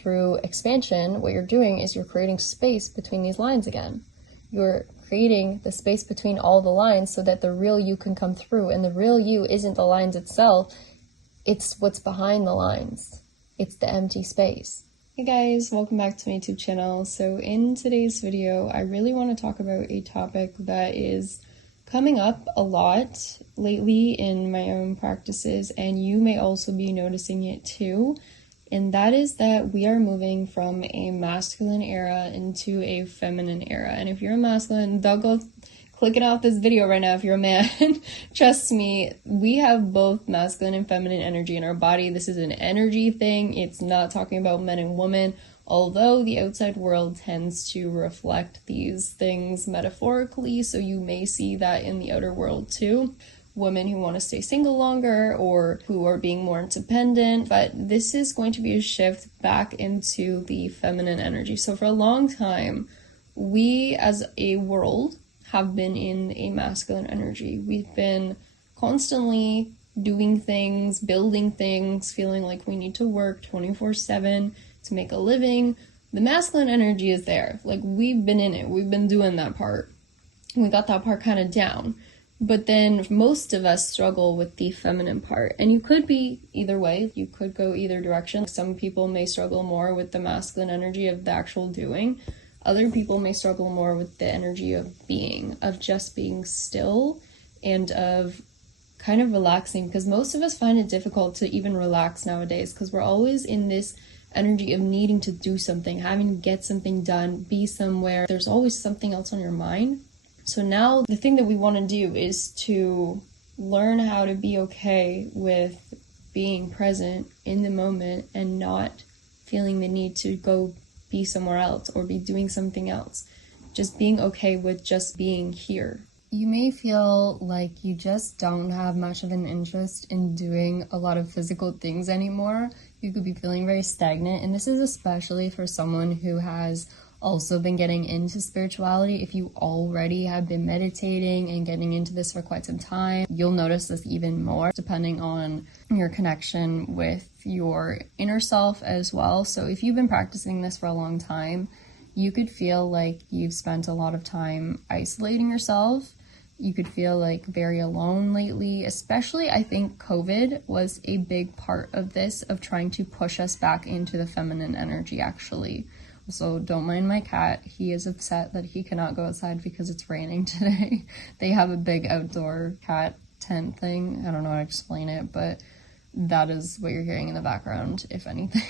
through expansion, what you're doing is you're creating space between these lines again. You're creating the space between all the lines so that the real you can come through. And the real you isn't the lines itself, it's what's behind the lines. It's the empty space. Hey guys, welcome back to my YouTube channel. So in today's video, I really want to talk about a topic that is coming up a lot lately in my own practices, and you may also be noticing it too. And that is that we are moving from a masculine era into a feminine era. And if you're a masculine, don't go clicking off this video right now if you're a man. Trust me, we have both masculine and feminine energy in our body. This is an energy thing. It's not talking about men and women, although the outside world tends to reflect these things metaphorically. So you may see that in the outer world too. Women who want to stay single longer or who are being more independent, but this is going to be a shift back into the feminine energy. So for a long time, we as a world have been in a masculine energy. We've been constantly doing things, building things, feeling like we need to work 24/7 to make a living. The masculine energy is there. Like, we've been in it. We've been doing that part. We got that part kind of down. But then most of us struggle with the feminine part. And you could be either way. You could go either direction. Some people may struggle more with the masculine energy of the actual doing. Other people may struggle more with the energy of being, of just being still and of kind of relaxing. Because most of us find it difficult to even relax nowadays because we're always in this energy of needing to do something, having to get something done, be somewhere. There's always something else on your mind. So now the thing that we want to do is to learn how to be okay with being present in the moment and not feeling the need to go be somewhere else or be doing something else. Just being okay with just being here. You may feel like you just don't have much of an interest in doing a lot of physical things anymore. You could be feeling very stagnant, and this is especially for someone who has also been getting into spirituality. If you already have been meditating and getting into this for quite some time, you'll notice this even more depending on your connection with your inner self as well. So if you've been practicing this for a long time, you could feel like you've spent a lot of time isolating yourself. You could feel like very alone lately, especially I think COVID was a big part of this, of trying to push us back into the feminine energy actually. So don't mind my cat. He is upset that he cannot go outside because it's raining today. They have a big outdoor cat tent thing. I don't know how to explain it, but that is what you're hearing in the background, if anything.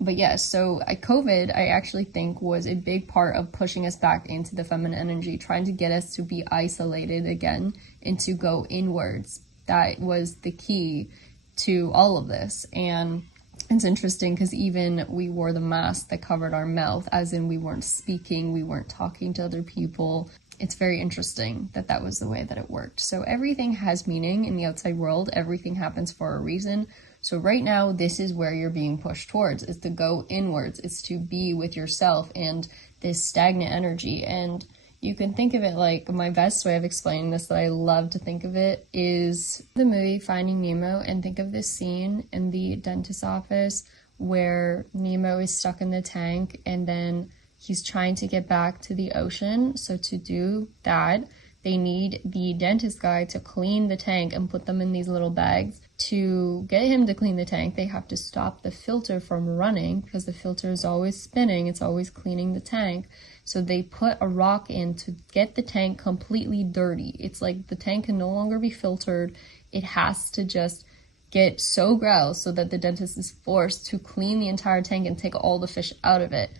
But yeah, so COVID, I actually think, was a big part of pushing us back into the feminine energy, trying to get us to be isolated again and to go inwards. That was the key to all of this. And it's interesting because even we wore the mask that covered our mouth, as in we weren't speaking, we weren't talking to other people. It's very interesting that that was the way that it worked. So everything has meaning in the outside world. Everything happens for a reason. So right now, this is where you're being pushed towards, is to go inwards. It's to be with yourself and this stagnant energy. And you can think of it like, my best way of explaining this that I love to think of it is the movie Finding Nemo, and think of this scene in the dentist's office where Nemo is stuck in the tank and then he's trying to get back to the ocean. So to do that, they need the dentist guy to clean the tank and put them in these little bags. To get him to clean the tank, they have to stop the filter from running because the filter is always spinning. It's always cleaning the tank. So they put a rock in to get the tank completely dirty. It's like the tank can no longer be filtered. It has to just get so gross so that the dentist is forced to clean the entire tank and take all the fish out of it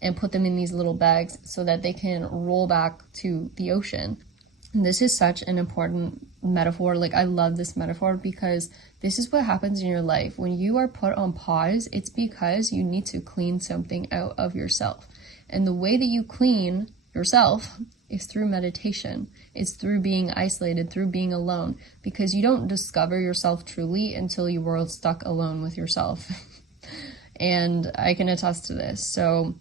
and put them in these little bags so that they can roll back to the ocean. And this is such an important metaphor. Like, I love this metaphor because this is what happens in your life. When you are put on pause, it's because you need to clean something out of yourself. And the way that you clean yourself is through meditation. It's through being isolated, through being alone, because you don't discover yourself truly until you were stuck alone with yourself. And I can attest to this. So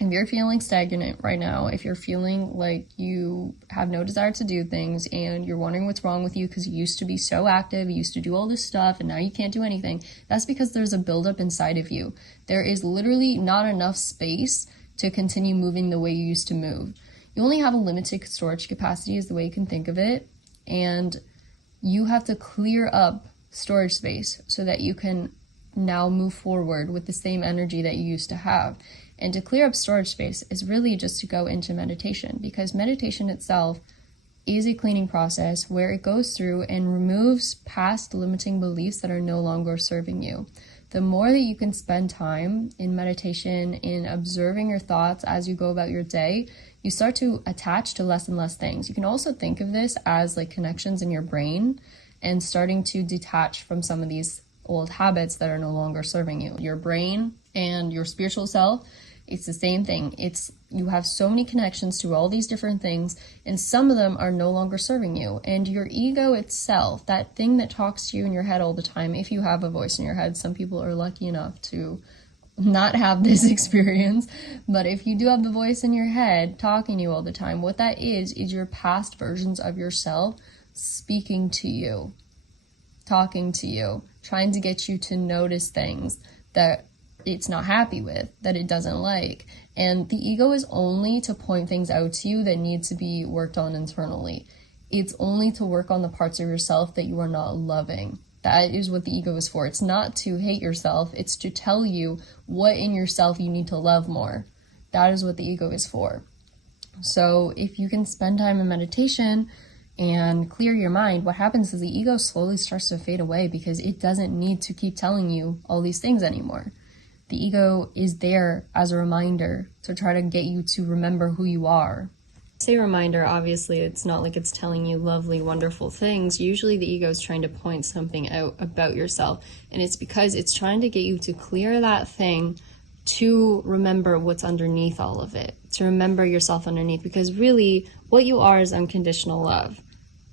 If you're feeling stagnant right now, if you're feeling like you have no desire to do things and you're wondering what's wrong with you because you used to be so active, you used to do all this stuff, and now you can't do anything, that's because there's a buildup inside of you. There is literally not enough space to continue moving the way you used to move. You only have a limited storage capacity is the way you can think of it, and you have to clear up storage space so that you can now move forward with the same energy that you used to have. And to clear up storage space is really just to go into meditation, because meditation itself is a cleaning process where it goes through and removes past limiting beliefs that are no longer serving you. The more that you can spend time in meditation, in observing your thoughts as you go about your day, you start to attach to less and less things. You can also think of this as like connections in your brain and starting to detach from some of these old habits that are no longer serving you. Your brain and your spiritual self, it's the same thing. You have so many connections to all these different things, and some of them are no longer serving you. And your ego itself, that thing that talks to you in your head all the time, if you have a voice in your head, some people are lucky enough to not have this experience, but if you do have the voice in your head talking to you all the time, what that is your past versions of yourself speaking to you, talking to you, trying to get you to notice things that it's not happy with, that it doesn't like. And the ego is only to point things out to you that need to be worked on internally. It's only to work on the parts of yourself that you are not loving. That is what the ego is for. It's not to hate yourself. It's to tell you what in yourself you need to love more. That is what the ego is for. So if you can spend time in meditation and clear your mind, what happens is the ego slowly starts to fade away because it doesn't need to keep telling you all these things anymore. The ego is there as a reminder to try to get you to remember who you are. Say reminder, obviously it's not like it's telling you lovely, wonderful things. Usually the ego is trying to point something out about yourself, and it's because it's trying to get you to clear that thing to remember what's underneath all of it, to remember yourself underneath, because really what you are is unconditional love.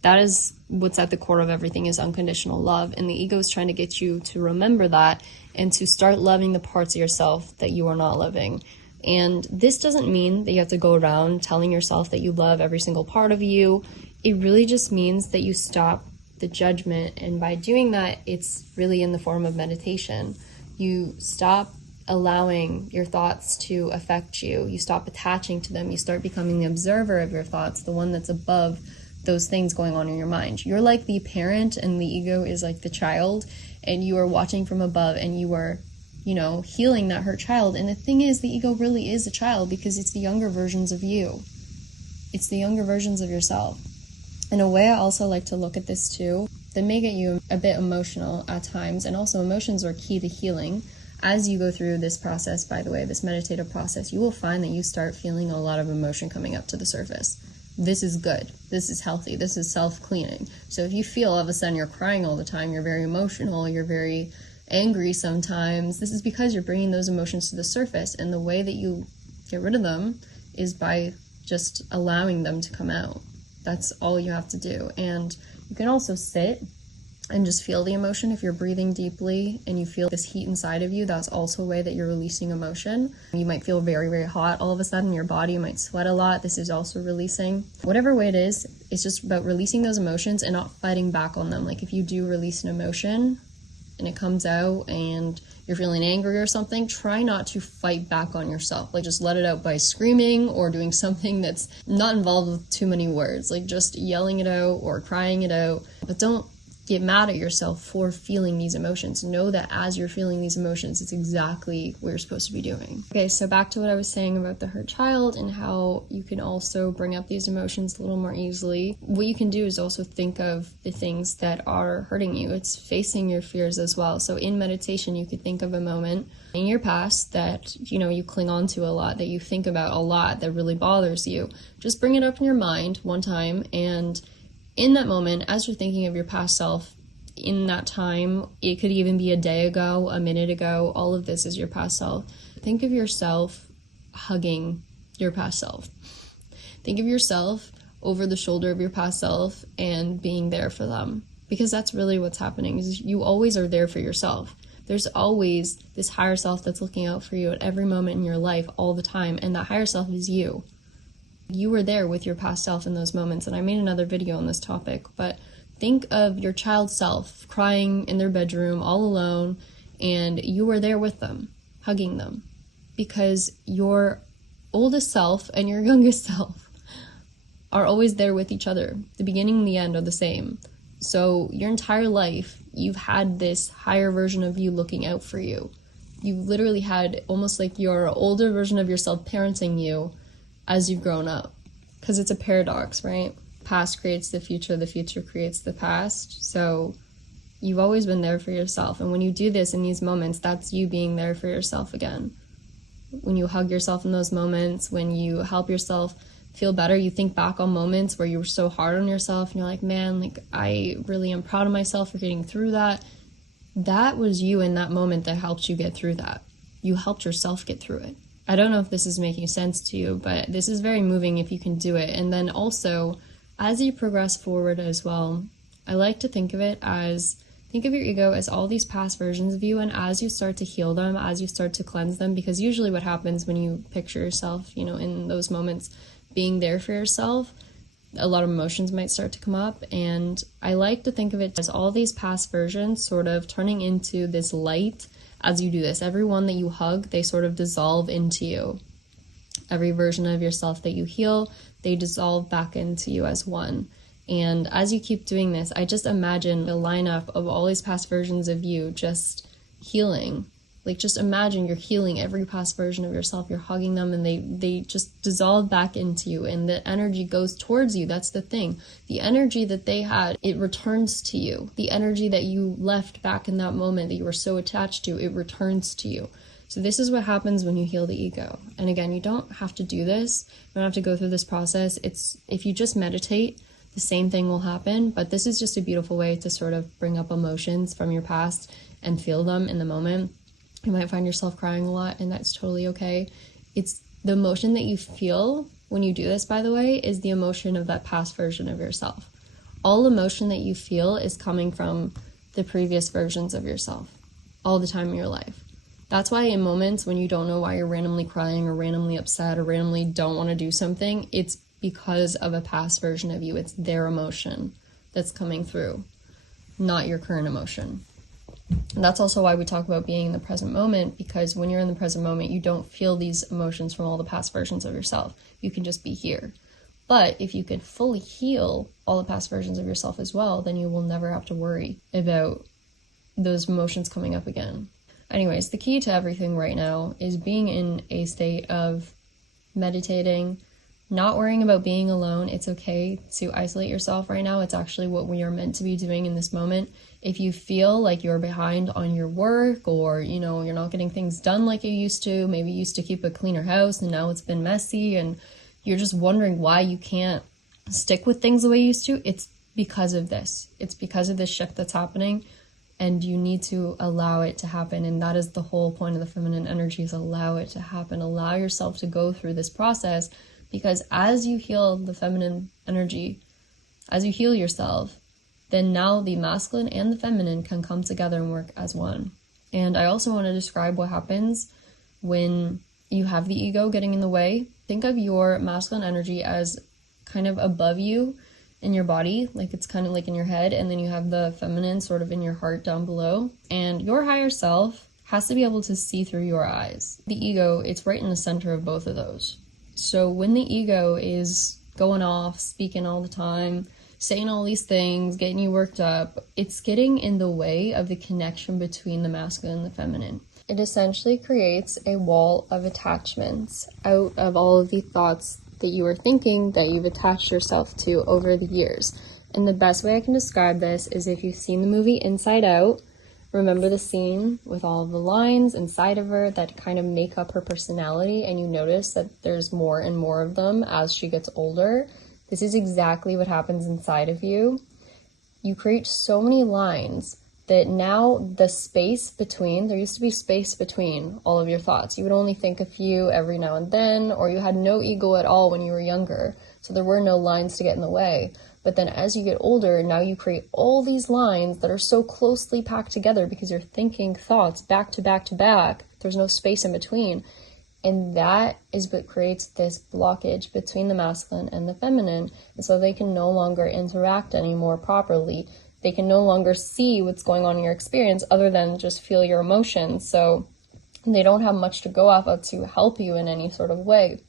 That is what's at the core of everything, is unconditional love, and the ego is trying to get you to remember that and to start loving the parts of yourself that you are not loving. And this doesn't mean that you have to go around telling yourself that you love every single part of you. It really just means that you stop the judgment, and by doing that, it's really in the form of meditation. You stop allowing your thoughts to affect you. You stop attaching to them. You start becoming the observer of your thoughts, the one that's above those things going on in your mind. You're like the parent and the ego is like the child, and you are watching from above, and you are, healing that hurt child. And the thing is, the ego really is a child because it's the younger versions of you. It's the younger versions of yourself. In a way, I also like to look at this too. They may get you a bit emotional at times, and also emotions are key to healing. As you go through this process, by the way, this meditative process, you will find that you start feeling a lot of emotion coming up to the surface. This is good. This is healthy. This is self-cleaning. So if you feel all of a sudden you're crying all the time, you're very emotional, you're very angry sometimes, this is because you're bringing those emotions to the surface, and the way that you get rid of them is by just allowing them to come out. That's all you have to do. And you can also sit and just feel the emotion. If you're breathing deeply and you feel this heat inside of you, that's also a way that you're releasing emotion. You might feel very, very hot all of a sudden. Your body might sweat a lot. This is also releasing. Whatever way it is, it's just about releasing those emotions and not fighting back on them. Like if you do release an emotion and it comes out and you're feeling angry or something, try not to fight back on yourself. Like just let it out by screaming or doing something that's not involved with too many words, like just yelling it out or crying it out. But don't get mad at yourself for feeling these emotions. Know that as you're feeling these emotions, it's exactly what you're supposed to be doing. Okay, so back to what I was saying about the hurt child and how you can also bring up these emotions a little more easily. What you can do is also think of the things that are hurting you. It's facing your fears as well. So in meditation, you could think of a moment in your past that, you cling on to a lot, that you think about a lot, that really bothers you. Just bring it up in your mind one time, and in that moment, as you're thinking of your past self, in that time, it could even be a day ago, a minute ago, all of this is your past self. Think of yourself hugging your past self. Think of yourself over the shoulder of your past self and being there for them. Because that's really what's happening, is you always are there for yourself. There's always this higher self that's looking out for you at every moment in your life, all the time, and that higher self is you. You were there with your past self in those moments, and I made another video on this topic, but think of your child self crying in their bedroom all alone, and you were there with them, hugging them, because your oldest self and your youngest self are always there with each other. The beginning and the end are the same. So your entire life, you've had this higher version of you looking out for you. You literally had almost like your older version of yourself parenting you as you've grown up. Because it's a paradox, right? Past creates the future creates the past. So you've always been there for yourself. And when you do this in these moments, that's you being there for yourself again. When you hug yourself in those moments, when you help yourself feel better, you think back on moments where you were so hard on yourself and you're like, man, like I really am proud of myself for getting through that. That was you in that moment that helped you get through that. You helped yourself get through it. I don't know if this is making sense to you, but this is very moving if you can do it. And then also, as you progress forward as well, I like to think of your ego as all these past versions of you, and as you start to heal them, as you start to cleanse them, because usually what happens when you picture yourself, in those moments, being there for yourself, a lot of emotions might start to come up. And I like to think of it as all these past versions sort of turning into this light as you do this. Every one that you hug, they sort of dissolve into you. Every version of yourself that you heal, they dissolve back into you as one. And as you keep doing this, I just imagine a lineup of all these past versions of you just healing. Like, just imagine you're healing every past version of yourself. You're hugging them, and they just dissolve back into you, and the energy goes towards you. That's the thing. The energy that they had, it returns to you. The energy that you left back in that moment that you were so attached to, it returns to you. So this is what happens when you heal the ego. And again, you don't have to do this. You don't have to go through this process. If you just meditate, the same thing will happen. But this is just a beautiful way to sort of bring up emotions from your past and feel them in the moment. You might find yourself crying a lot, and that's totally okay. It's the emotion that you feel when you do this, by the way, is the emotion of that past version of yourself. All emotion that you feel is coming from the previous versions of yourself all the time in your life. That's why in moments when you don't know why you're randomly crying or randomly upset or randomly don't want to do something, it's because of a past version of you. It's their emotion that's coming through, not your current emotion. And that's also why we talk about being in the present moment, because when you're in the present moment, you don't feel these emotions from all the past versions of yourself. You can just be here. But if you can fully heal all the past versions of yourself as well, then you will never have to worry about those emotions coming up again. Anyways, the key to everything right now is being in a state of meditating, not worrying about being alone. It's okay to isolate yourself right now. It's actually what we are meant to be doing in this moment. If you feel like you're behind on your work, or, you're not getting things done like you used to, maybe you used to keep a cleaner house and now it's been messy, and you're just wondering why you can't stick with things the way you used to, it's because of this. It's because of this shift that's happening, and you need to allow it to happen. And that is the whole point of the feminine energy, is allow it to happen. Allow yourself to go through this process. Because as you heal the feminine energy, as you heal yourself, then now the masculine and the feminine can come together and work as one. And I also want to describe what happens when you have the ego getting in the way. Think of your masculine energy as kind of above you in your body, like it's kind of like in your head, and then you have the feminine sort of in your heart down below. And your higher self has to be able to see through your eyes. The ego, it's right in the center of both of those. So when the ego is going off, speaking all the time, saying all these things, getting you worked up, it's getting in the way of the connection between the masculine and the feminine. It essentially creates a wall of attachments out of all of the thoughts that you are thinking that you've attached yourself to over the years. And the best way I can describe this is if you've seen the movie Inside Out, remember the scene with all of the lines inside of her that kind of make up her personality, and you notice that there's more and more of them as she gets older. This is exactly what happens inside of you. You create so many lines that now the space between, there used to be space between all of your thoughts. You would only think a few every now and then, or you had no ego at all when you were younger, so there were no lines to get in the way. But then as you get older, now you create all these lines that are so closely packed together because you're thinking thoughts back to back to back. There's no space in between. And that is what creates this blockage between the masculine and the feminine. And so they can no longer interact anymore properly. They can no longer see what's going on in your experience other than just feel your emotions. So they don't have much to go off of to help you in any sort of way.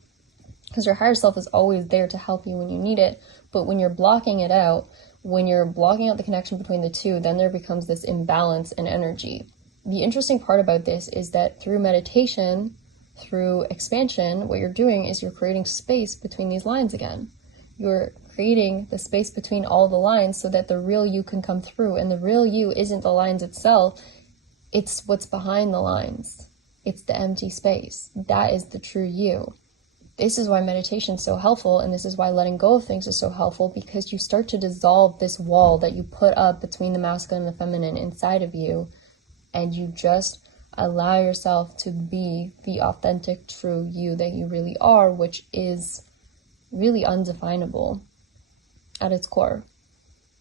Because your higher self is always there to help you when you need it. But when you're blocking it out, when you're blocking out the connection between the two, then there becomes this imbalance in energy. The interesting part about this is that through meditation, through expansion, what you're doing is you're creating space between these lines again. You're creating the space between all the lines so that the real you can come through. And the real you isn't the lines itself, it's what's behind the lines. It's the empty space. That is the true you. This is why meditation is so helpful, and this is why letting go of things is so helpful, because you start to dissolve this wall that you put up between the masculine and the feminine inside of you, and you just allow yourself to be the authentic, true you that you really are, which is really undefinable at its core.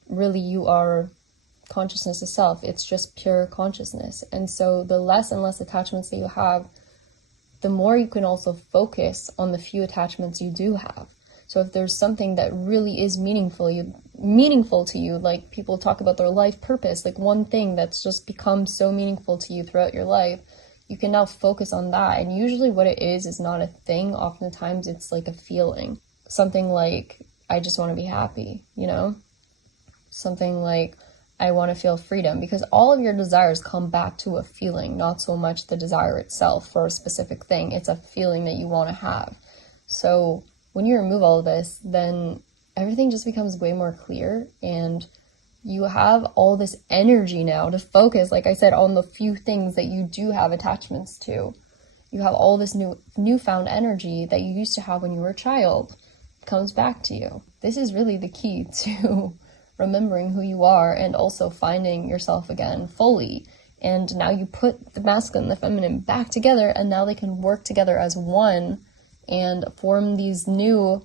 Really, you are consciousness itself. It's just pure consciousness. And so the less and less attachments that you have, the more you can also focus on the few attachments you do have. So if there's something that really is meaningful to you, like people talk about their life purpose, like one thing that's just become so meaningful to you throughout your life, you can now focus on that. And usually what it is not a thing. Oftentimes it's like a feeling. Something like, I just want to be happy, Something like, I want to feel freedom, because all of your desires come back to a feeling, not so much the desire itself for a specific thing. It's a feeling that you want to have. So when you remove all of this, then everything just becomes way more clear, and you have all this energy now to focus, like I said, on the few things that you do have attachments to. You have all this newfound energy that you used to have when you were a child. It comes back to you. This is really the key to remembering who you are and also finding yourself again fully. And now you put the masculine and the feminine back together, and now they can work together as one and form these new,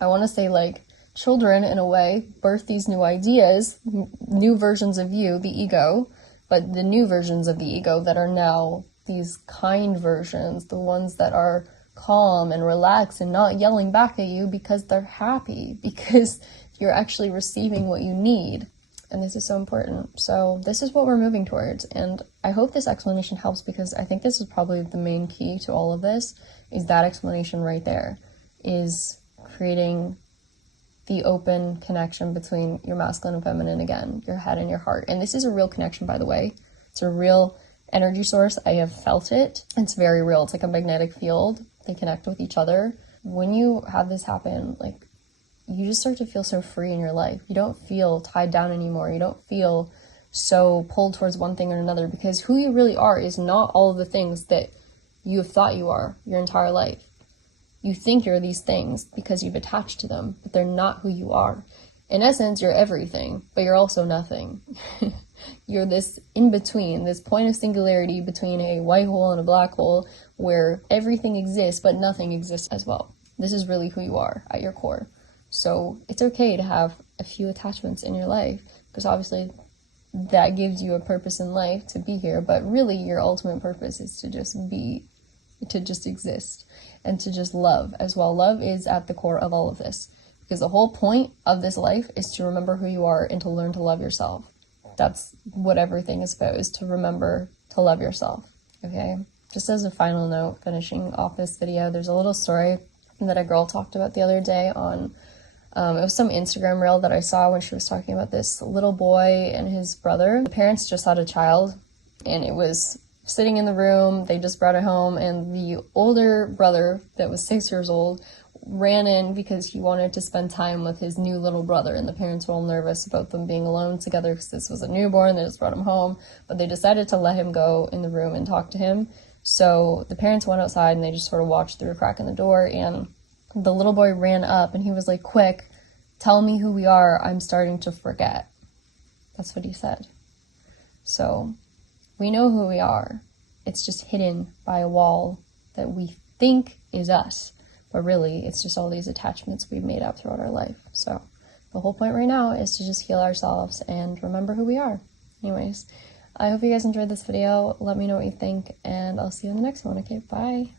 I want to say like children in a way, birth these new ideas, new versions of you, the ego, but the new versions of the ego that are now these kind versions, the ones that are calm and relaxed and not yelling back at you because they're happy, because you're actually receiving what you need. And this is so important. So this is what we're moving towards. And I hope this explanation helps, because I think this is probably the main key to all of this, is that explanation right there, is creating the open connection between your masculine and feminine again, your head and your heart. And this is a real connection, by the way. It's a real energy source. I have felt it. It's very real. It's like a magnetic field. They connect with each other. When you have this happen, like, you just start to feel so free in your life. You don't feel tied down anymore. You don't feel so pulled towards one thing or another, because who you really are is not all of the things that you have thought you are your entire life. You think you're these things because you've attached to them, but they're not who you are. In essence, you're everything, but you're also nothing. You're this in-between, this point of singularity between a white hole and a black hole, where everything exists, but nothing exists as well. This is really who you are at your core. So it's okay to have a few attachments in your life, because obviously that gives you a purpose in life to be here, but really your ultimate purpose is to just be, to just exist, and to just love as well. Love is at the core of all of this, because the whole point of this life is to remember who you are and to learn to love yourself. That's what everything is about, is to remember to love yourself. Okay, just as a final note, finishing off this video, there's a little story that a girl talked about the other day on it was some Instagram reel that I saw when she was talking about this little boy and his brother. The parents just had a child, and it was sitting in the room. They just brought it home, and the older brother that was 6 years old ran in because he wanted to spend time with his new little brother, and the parents were all nervous about them being alone together because this was a newborn. They just brought him home, but they decided to let him go in the room and talk to him. So the parents went outside, and they just sort of watched through a crack in the door, and the little boy ran up, and he was like, "Quick, tell me who we are. I'm starting to forget." That's what he said. So we know who we are. It's just hidden by a wall that we think is us. But really, it's just all these attachments we've made up throughout our life. So the whole point right now is to just heal ourselves and remember who we are. Anyways, I hope you guys enjoyed this video. Let me know what you think, and I'll see you in the next one. Okay, bye.